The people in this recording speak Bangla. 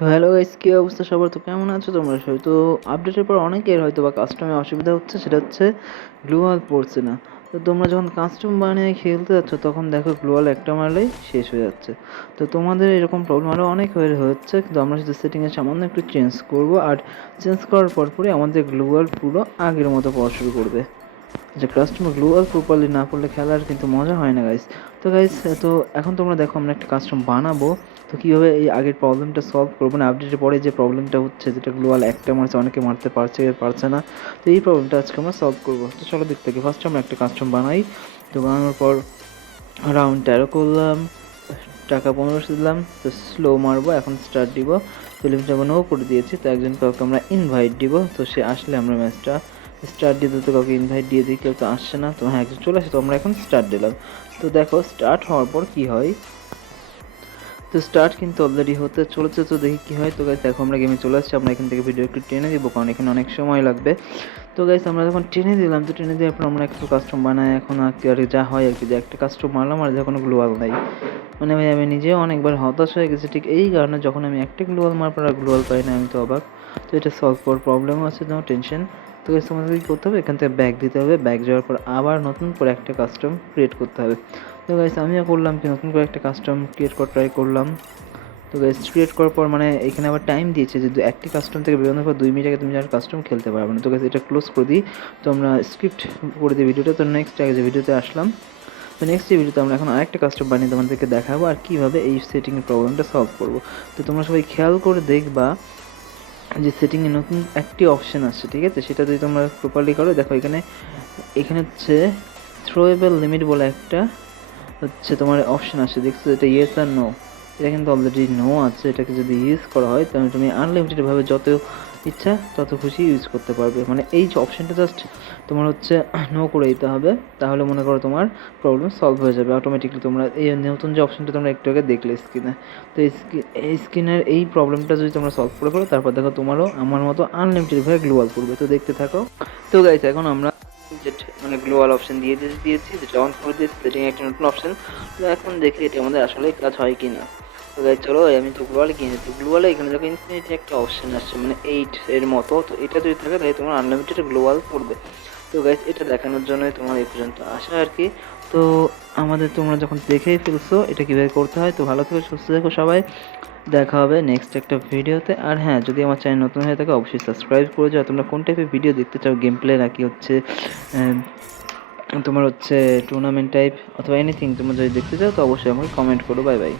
তো হ্যালো গাইস, কি অবস্থা সবার? তো কেমন আছো তোমরা সবাই? তো আপডেটের পর অনেকের হয়তো বা কাস্টমে অসুবিধা হচ্ছে, সেটা হচ্ছে গ্লুয়াল পড়ছে না। তো তোমরা যখন কাস্টম বানিয়ে খেলতে যাচ্ছ তখন দেখো গ্লুয়াল একটা মারলেই শেষ হয়ে যাচ্ছে। তো তোমাদের এরকম প্রবলেম আরও অনেক হচ্ছে, কিন্তু আমরা শুধু সেটিংয়ে সামান্য একটু চেঞ্জ করব, আর চেঞ্জ করার পরই আমাদের গ্লুয়াল পুরো আগের মতো পড়া শুরু করবে। যে কাস্টমার গ্লোবাল প্রপারলি না করলে খেলার কিন্তু মজা হয় না গাইস। তো গাইস, তো এখন তোমরা দেখো আমরা একটা কাস্টম বানাবো। তো কীভাবে এই আগের প্রবলেমটা সলভ করবো, না আপডেটের পরে যে প্রবলেমটা হচ্ছে, যেটা গ্লোবাল একটা মারছে অনেকে মারতে পারছে না, তো এই প্রবলেমটা আজকে আমরা সলভ করবো। তো চলো দেখতে থাকি। ফার্স্ট আমরা একটা কাস্টম বানাই। তো বানানোর পর রাউন্ড 13 করলাম, টাকা 1500 দিলাম। তো স্লো মারবো, এখন স্টার্ট দিব। তো লিমিটটা নো করে দিয়েছি। তো একজন কাউকে আমরা ইনভাইট দিব, তো সে আসলে আমরা ম্যাচটা স্টার্ট দিয়ে দিতে, কাউকে ইনভাইট দিয়ে দিই, কেউ তো আসছে না। তো হ্যাঁ, একজন চলে আসে, তো আমরা এখন স্টার্ট দিলাম। তো দেখো স্টার্ট হওয়ার পর কি হয়। তো স্টার্ট কিন্তু অলরেডি হতে চলেছে, তো দেখি কি হয়। তো গাইস দেখো আমরা গেমে চলে আসছি। আমরা এখান থেকে ভিডিও একটু টেনে দিব, কারণ এখানে অনেক সময় লাগবে। তো গাইস আমরা যখন টেনে দিলাম, তো টেনে দেওয়ার পর আমরা একটু কাস্টম বানাই। এখন আর কি, যা হয় আর কি, যে একটা কাস্টম মারলাম আর যখন গ্লোয়াল নাই, মানে ভাই আমি নিজেও অনেকবার হতাশ হয়ে গেছি। ঠিক এই কারণে যখন আমি একটা গ্লোয়াল মারার পর আর গ্লোয়াল পাই না, আমি তো অবাক। তো এটা সলভ করার প্রবলেমও আছে, নো টেনশন। তো গাইস তোমাদের কী করতে হবে, এখান থেকে ব্যাক দিতে হবে। ব্যাক যাওয়ার পর আবার নতুন করে একটা কাস্টম ক্রিয়েট করতে হবে। তো গাইস আমিও করলাম কি, নতুন করে একটা কাস্টম ক্রিয়েট করা ট্রাই করলাম। তো গাইস ক্রিয়েট করার পর মানে এখানে আবার টাইম দিয়েছে যে একটি কাস্টম থেকে বেরোনোর পর 2 মিনিট আগে তুমি আর কাস্টম খেলতে পারবে না। তো গাইস এটা ক্লোজ করে দিই। তো আমরা স্ক্রিপ্ট করে দিই ভিডিওটা। তো নেক্সট আগে যে ভিডিওতে আসলাম, তো নেক্সট এই ভিডিওতে আমরা এখন আরেকটা কাস্টম বানিয়ে তোমাদেরকে দেখাবো আর কীভাবে এই সেটিংয়ের প্রবলেমটা সলভ করবো। তো তোমরা সবাই খেয়াল করে দেখবা যে সেটিংয়ে নতুন একটি অপশান আসছে, ঠিক আছে? সেটা যদি তোমরা প্রপারলি করো, দেখো এখানে এখানে হচ্ছে থ্রোয়েবল লিমিট বলে একটা হচ্ছে তোমার অপশান আসছে, দেখছো? এটা ইয়েস আর নো। এটা কিন্তু অলরেডি নো আছে। এটাকে যদি ইউজ করা হয় তাহলে তুমি আনলিমিটেডভাবে যত ইচ্ছা তত খুশি ইউজ করতে পারবে। মানে এই যে অপশানটা জাস্ট তোমার হচ্ছে নো করে দিতে হবে, তাহলে মনে করো তোমার প্রবলেম সলভ হয়ে যাবে অটোমেটিকলি। তোমরা এই নতুন যে অপশানটা তোমরা একটু আগে দেখলে স্ক্রিনে, তো এই স্ক্রিনের এই প্রবলেমটা যদি তোমরা সলভ করে ফেলো, তারপর দেখো তোমারও আমার মতো আনলিমিটেডভাবে গ্লোয়াল করবে। তো দেখতে থাকো। তো গাইস এখন আমরা মানে গ্লোয়াল অপশন দিয়েছি, যেটা অন করে দিয়েছি, সেটিং একটা নতুন অপশন। তো এখন দেখি এটা আমাদের আসলে কাজ হয় কি না। তো গাইস চলো, আমি তো গ্লোয়ালে কিনে দিই। গ্লোয়ালে এখানে দেখো ইনফিনিটি একটা অপশন আসছে, মানে 8 এর মতো। তো এটা যদি থাকে তাহলে তোমার আনলিমিটেড গ্লোয়াল পড়বে। তো গাইস এটা দেখানোর জন্যই তোমার এই পর্যন্ত আসা আর কি। তো আমাদের তোমরা যখন দেখেই ফেলছো এটা কীভাবে করতে হয়, তো ভালো থেকো, সুস্থ থেকো সবাই। দেখা হবে নেক্সট একটা ভিডিওতে। আর হ্যাঁ, যদি আমার চ্যানেল নতুন হয়ে থাকে অবশ্যই সাবস্ক্রাইব করে যাও। তোমরা কোন টাইপের ভিডিও দেখতে চাও, গেম প্লে নাকি হচ্ছে তোমার হচ্ছে টুর্নামেন্ট টাইপ অথবা এনিথিং তোমরা যদি দেখতে চাও, তো অবশ্যই আমাকে কমেন্ট করো। Bye bye.